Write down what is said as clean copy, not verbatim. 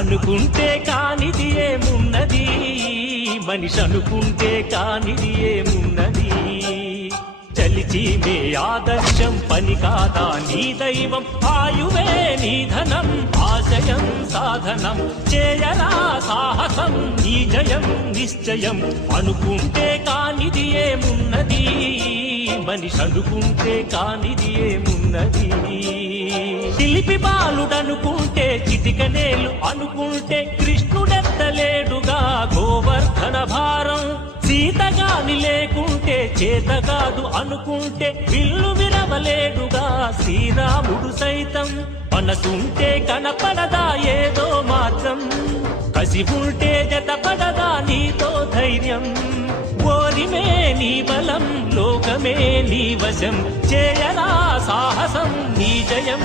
అనుకుంటే కానిది ఏమున్నది, మనిషి అనుకుంటే కానిది ఏమున్నది. చలిచి మే ఆదర్శం పని కాదా నీ దైవం, ఆయువే నీ ధనం ఆశయం సాధనం. చేయరా సాహసం నీ జయం నిశ్చయం. అనుకుంటే కానిది ఏమున్నది, మనిషి అనుకుంటే కానిది ఏమున్నది. శిల్పి బాలుడనుకుంటే చిటికనేలు అనుకుంటే కృష్ణుడెత్తలేడుగా గోవర్ధన భారం. సీతగాని లేకుంటే చేతగాదు అనుకుంటే విల్లు విరవలేడుగా శ్రీరాముడు సైతం. మనసుంటే కనపడదా ఏదో మార్గం, కసి ఉంటే జతపడదా నీతో ధైర్యం. ఓరిమే నీ బలం లోకమే నీ వశం, చేయరా సాహసం నీ జయం